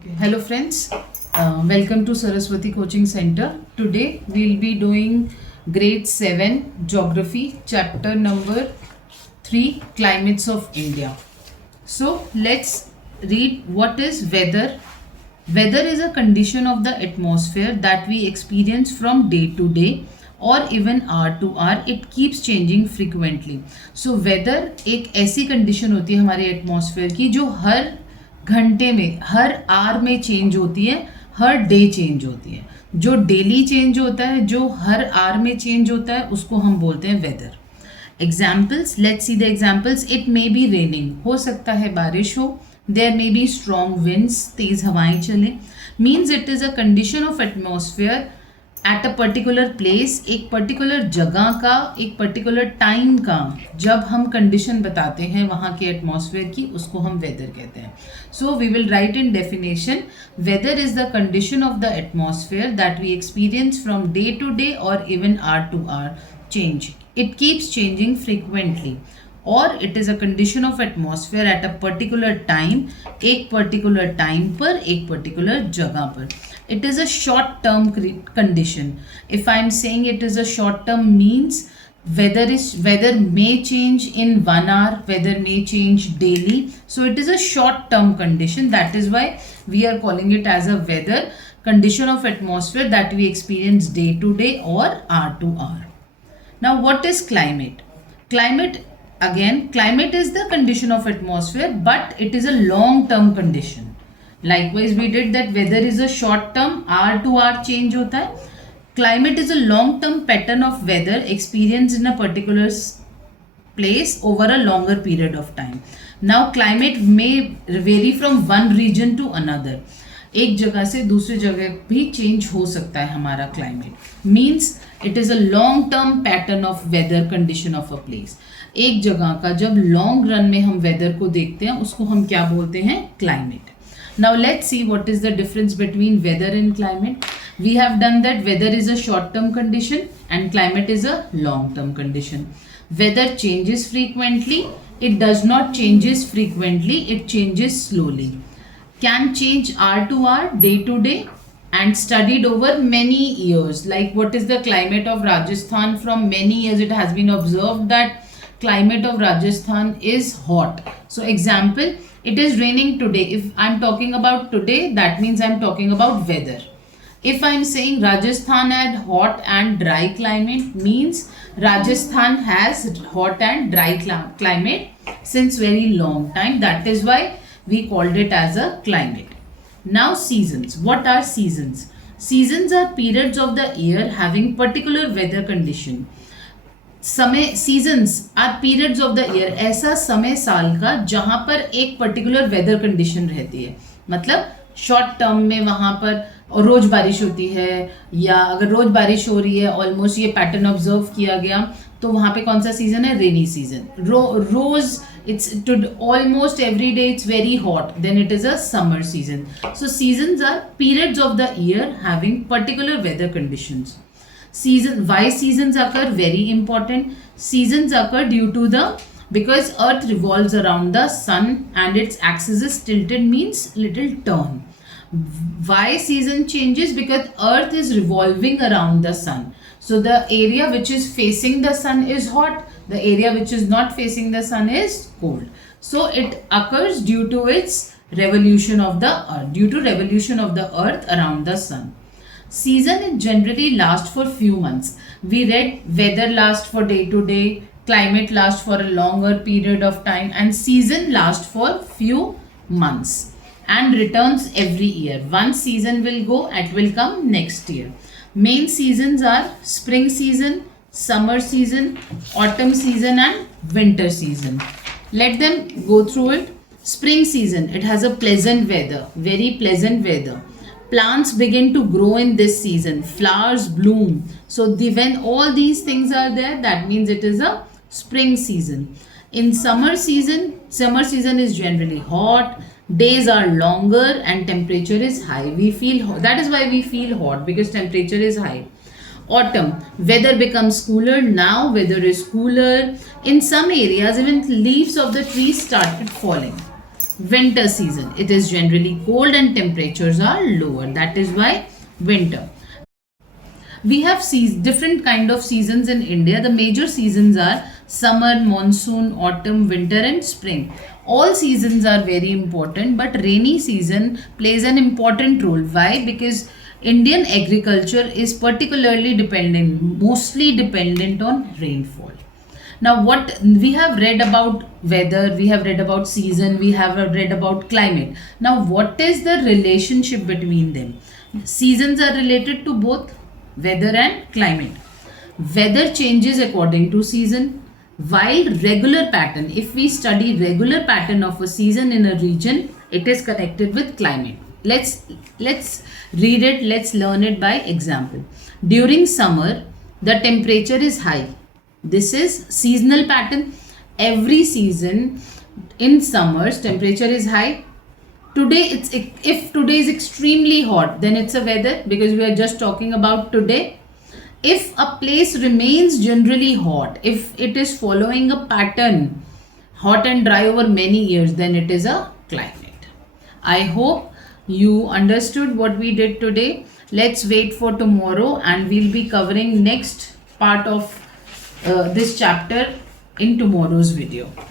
Hello friends, welcome to Saraswati Coaching Center. Today we will be doing grade 7 geography chapter number 3 climates of India. So let's read what is weather. Weather is a condition of the atmosphere that we experience from day to day और even hour to hour it keeps changing frequently. So weather एक ऐसी condition होती है हमारे atmosphere की जो हर घंटे में हर आवर में चेंज होती है, हर डे चेंज होती है. जो डेली चेंज होता है, जो हर आवर में चेंज होता है, उसको हम बोलते हैं weather. Examples, let's see the examples. It may be raining, हो सकता है बारिश हो. There may be strong winds, तेज हवाएं चलें. Means it is a condition of atmosphere at a particular place, एक पर्टिकुलर जगह का, एक पर्टिकुलर टाइम का जब हम कंडीशन बताते हैं वहाँ के एटमॉस्फेयर की, उसको हम वेदर कहते हैं. So we will write in definition. Weather is the condition of the atmosphere that we experience from day to day और even hour to hour change. It keeps changing frequently. और it is a condition of atmosphere at a particular time, एक particular time पर, एक particular जगह पर. It is a short term condition. If I am saying it is a short term means weather may change in 1 hour, weather may change daily. So it is a short term condition. That is why we are calling it as a weather condition of atmosphere that we experience day to day or hour to hour. Now what is climate? Climate is the condition of atmosphere, but it is a long term condition. Likewise we did that weather is a short term, hour to hour change होता है. Climate is a long term pattern of weather experienced in a particular place over a longer period of time. Now climate may vary from one region to another. एक जगह से दूसरी जगह भी change हो सकता है हमारा climate. Means it is a long term pattern of weather condition of a place. एक जगह का जब लॉन्ग रन में हम वेदर को देखते हैं उसको हम क्या बोलते हैं? Climate. Now let's see what is the difference between weather and climate. We have done that weather is a short term condition and climate is a long term condition. Weather changes frequently. It does not changes frequently. It changes slowly. Can change hour to hour, day to day, and studied over many years. Like what is the climate of Rajasthan? From many years it has been observed that climate of Rajasthan is hot. So example, it is raining today. If I'm talking about today, that means I'm talking about weather. If I'm saying Rajasthan had hot and dry climate, means Rajasthan has hot and dry climate since very long time. That is why we called it as a climate. Now seasons. What are seasons? Seasons are periods of the year having particular weather condition. समय, seasons or periods of the year, ऐसा समय साल का जहाँ पर एक particular weather condition रहती है. मतलब शॉर्ट टर्म में वहाँ पर रोज बारिश होती है, या अगर रोज बारिश हो रही है, ऑलमोस्ट ये पैटर्न ऑब्जर्व किया गया, तो वहाँ पे कौन सा सीजन है? Rainy season. रोज it's to almost every day it's very hot, then it is a summer season. So seasons are periods of the year having particular weather conditions. Why seasons occur? Very important. Seasons occur due to because earth revolves around the sun and its axis is tilted, means little turn. Why season changes? Because earth is revolving around the sun. So the area which is facing the sun is hot, the area which is not facing the sun is cold. So it occurs due to its revolution of the earth around the sun. Season generally lasts for few months. We read weather lasts for day to day, climate lasts for a longer period of time, and season lasts for few months and returns every year. One season will go, it will come next year. Main seasons are spring season, summer season, autumn season and winter season. Let them go through it. Spring season, it has a pleasant weather, very pleasant weather. Plants begin to grow in this season, flowers bloom. So when all these things are there, that means it is a spring season. In summer season is generally hot, days are longer and temperature is high. That is why we feel hot, because temperature is high. Autumn, weather becomes cooler. Now weather is cooler. In some areas, even leaves of the trees started falling. winter season. It is generally cold and temperatures are lower. That is why winter. We have different kind of seasons in India. The major seasons are summer, monsoon, autumn, winter and spring. All seasons are very important, but rainy season plays an important role. Why? Because Indian agriculture is particularly mostly dependent on rainfall. Now, what we have read about weather, we have read about season, we have read about climate. Now, what is the relationship between them? Seasons are related to both weather and climate. Weather changes according to season, while regular pattern, if we study regular pattern of a season in a region, it is connected with climate. Let's read it, let's learn it by example. During summer, the temperature is high. This is seasonal pattern. Every season in summers temperature is high. Today it's, if today is extremely hot, then it's a weather, because we are just talking about today. If a place remains generally hot, if it is following a pattern hot and dry over many years, then it is a climate. I hope you understood what we did today. Let's wait for tomorrow and we'll be covering next part of this chapter in tomorrow's video.